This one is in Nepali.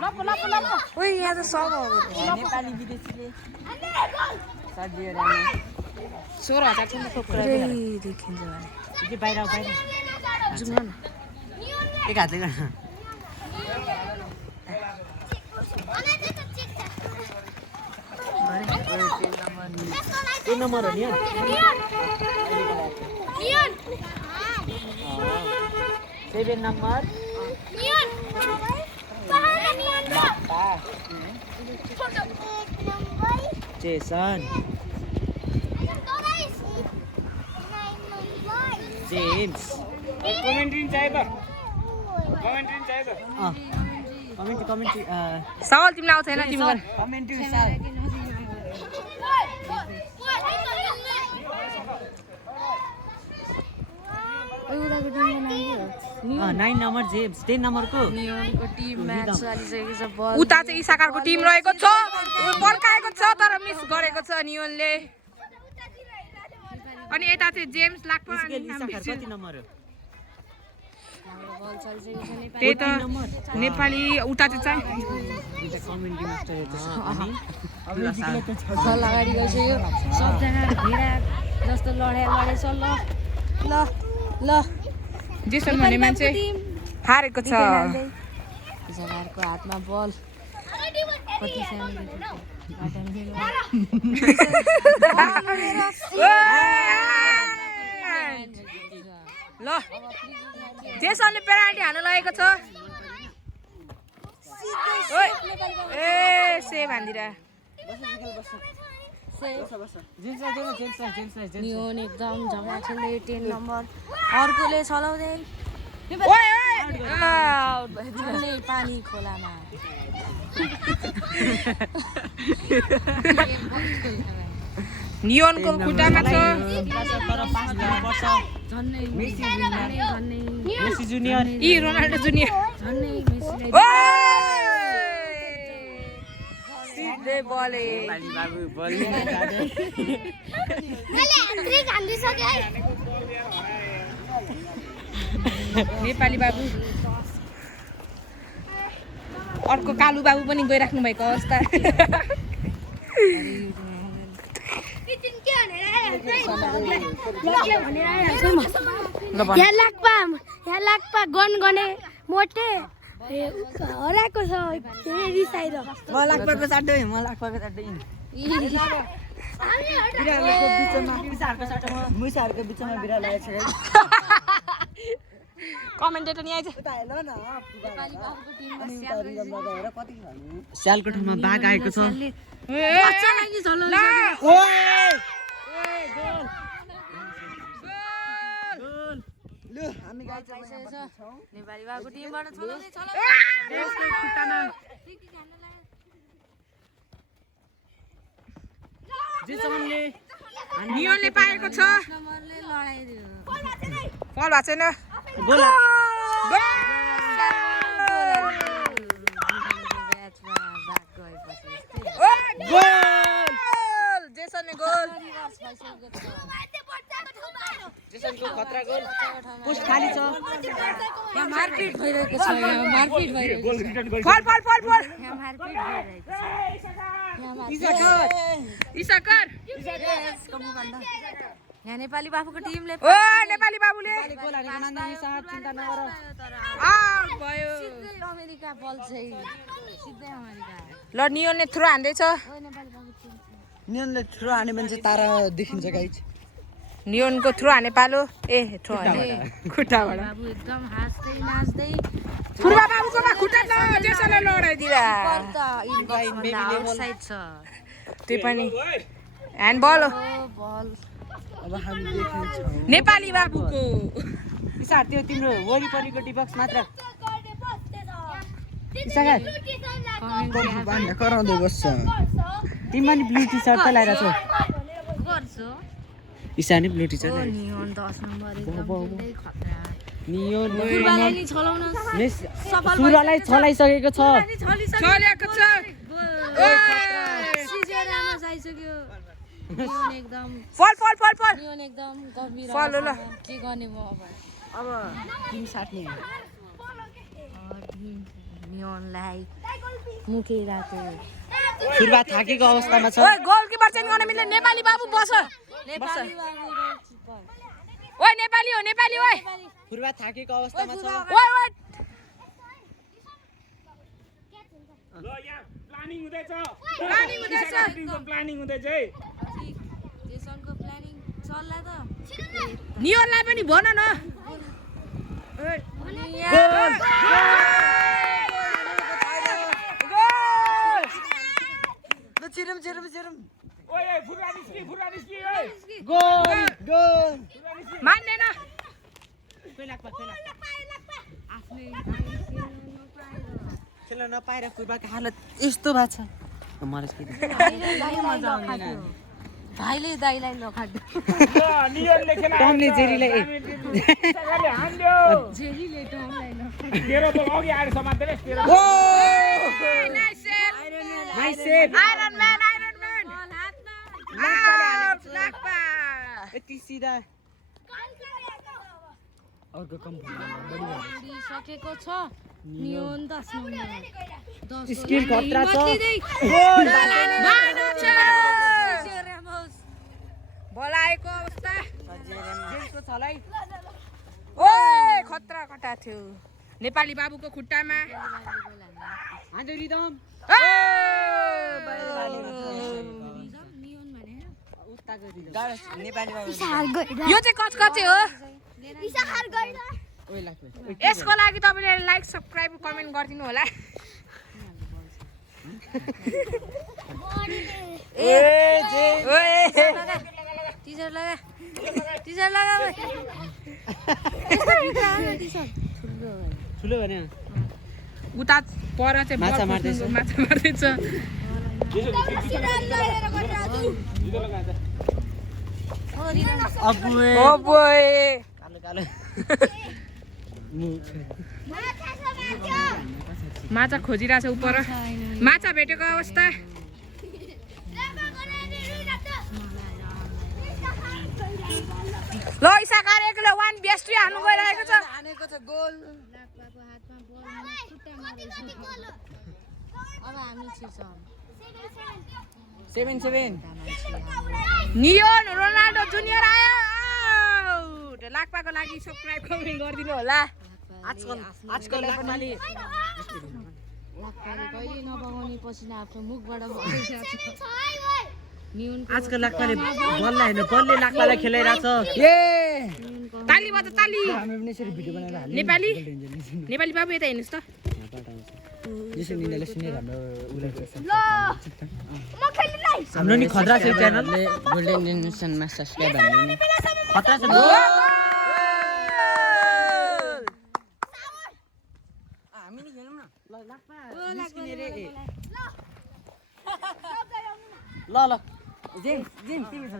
ओइ यहाँ त सब नेपाली विदेशीले 16,000 देखिन्छ भने बाहिर जाउँ न एक हातले गर्न नम्बर हो नि 7 नम्बर जेसन जेम्स कमेन्ट्री चाहियो कमेन्ट्री सवाल तिमीलाई आउँछ हैन तिम्रो कमेन्ट्री 9 नम्बर जेम्स 10 नम्बरको नियनको टिम म्याच चलिसकेको छ बल उता चाहिँ इसाकारको टिम रहेको छ पर्काएको छ तर मिस गरेको छ नियनले अनि यता चाहिँ जेम्स लाग्छ अनि इसाकार कति नम्बर हो बल चलिसकेको छ त्यही त नेपाली उता चाहिँ कमेन्ट्री मास्टर बल अगाडि गइसक्यो सबजना भिडा जस्तो लडेछ ल जेसन भन्ने मान्छे हारेको छ जगारको हातमा बल कति सानो ल जेसनले पेनाल्टी हाल्न लागेको छ ए से भन्दिरा नियन एकदम झगडा खेल्दै 10 नम्बर अर्कोले चलाउँदै पानी खोलामा नियनको खुट्टामा छ मेसी जुनियर ई रोनाल्डो जुनियर सिधै बले बाबु बलले नेपाली बाबु अर्को कालु बाबु पनि गइराख्नु भएको अवस्था लाग्पा गन गने मोटे हराएको छ रिसाएर मलाकको साटो मुसाहरूको बिचमा बिरालो आएछ कमेन्टेटर नि आइछ स्यालको ठाउँमा बाघ आएको छ नेपाली बाबुको टिमबाट नियनले पाएको छ फल भएको छैन जेसनले गोल जेसनको खतरा गोल पोस्ट खाली छ यहाँ मारपिट भइरहेको छ फल यहाँ मारपिट भइरहेको छ इसाकर यहाँ नेपाली बाबुको टिमले नेपाली बाबुले गोल हानेको नन्दनी साहब चिन्ता नगर भयो अमेरिका बल चाहिँ सिधै अमेरिका ल नियनले थ्रो हान्दैछ नियनले थ्रो हाने भने चाहिँ तारा देखिन्छ गाइज नियनको थ्रो हाने पालो ए थ्रो हाने खुट्टाबाट बाबु एकदम हाँस्दै नाच्दै फुर्बा बाबुकोमा खुट्टा ल जेसनले लडाइदिरा आउटसाइड छ त्यो पनि ह्यान्डबल बल अब हामी देख्नेछौँ नेपाली बाबुको इसा त्यो तिम्रो वरिपरिको डिबक्स मात्र इसाका बान्दा कराउँदै बस्छ तिमी पनि ब्लू टी सर्ट त लगाएर छौ गर्छु इसा नि ब्लू टी सर्ट नियन 10 नम्बर एकदम खेल्दै खतरा नियन फुटबललाई नि छलाउन सुरलाई छलाइसकेको छ चलेको छ सिजरमा जाइसक्यो नियन एकदम फल नियन एकदम गम्भीर फल ल के गर्ने म अब अब टिम साट्ने नियोनलाई मुखे रातो फुर्बा थाकेको अवस्थामा छ ओए गोलकिपर चेन्ज गर्न मिल्दैन नेपाली बाबु बस नेपाली बाबु किपर ओए नेपाली हो नेपाली ओए फुर्बा थाकेको अवस्थामा छ ओए ओए ल यहाँ प्लानिङ हुँदैछ प्लानिङ हुँदैछ टिमको प्लानिङ हुँदैछ है जेसनको प्लानिङ चल्ला त नियोनलाई पनि भन न ओए फुर्बा निस्की ओए गोल गोल मान्दैन खेल्न नपाएर फुर्बाको हालत यस्तो भएको छ मलाई के भाइले दाइलाई नखाड्यो ल नियनले खेला टमले जेरीलाई इसाले हान्यो जेरीले टमलाई तेरो बल अघि आएर समात्दैन तेरो nice save nice save iron man Lakpa यति सिधा अर्को कम सकेको छ नियोन 10 नम्बर 10 स्किल खतरा छ बोलाएको अवस्था जेम्सको छलाई ओए खतरा कटा थियो नेपाली बाबुको खुट्टामा हान्जो रिदम नियोन भने उताको रिदम नेपाली बाबु यो चाहिँ कचकचे हो ओइ लाग्छ यसको लागि तपाईले लाइक सब्स्क्राइब कमेन्ट गरिदिनु होला टी-शर्ट लगा ठुलो भने उता पर चाहिँ माछा मार्दैछ। माछा मार्दैछ अबुए ओ बोय कालो कालो माछा खोजिरहेछ उपर माछा भेटेको अवस्था ल इसाकार एकले 1 बेस्टी हान्नु गइरहेको छ हानेको छ गोल लाक्पाको हातमा बल छुट्टा मारेछ अब हामी छिर्छौँ 7-7 नियोन रोनाल्डो जुनियर आयो लाक्पाको लागि सब्स्क्राइब कमेन्ट गरिदिनु होला आजकल नेपाली लाक्पाले कहिले नबगाउने पसिना आफ्नो मुखबाट बगाइरहेको छ नियोन आजकल लाक्पाले बललाई हैन बलले लाक्पालाई खेलाइराछ ए ताली बजा ताली हामी पनि यसरी भिडियो बनाएर हाल्ने नेपाली नेपाली बाबु यता हेर्नुस् त यसो निले सुनेर हाम्रो उले हाम्रो नि खतरा छ च्यानलले गोल्डन जेनेरेसनमा सब्स्क्राइब हाल्नु खतरा छ हामी नि खेलौँ न ल लाक्पा निस्किने रे ल जेम्स तिमी छ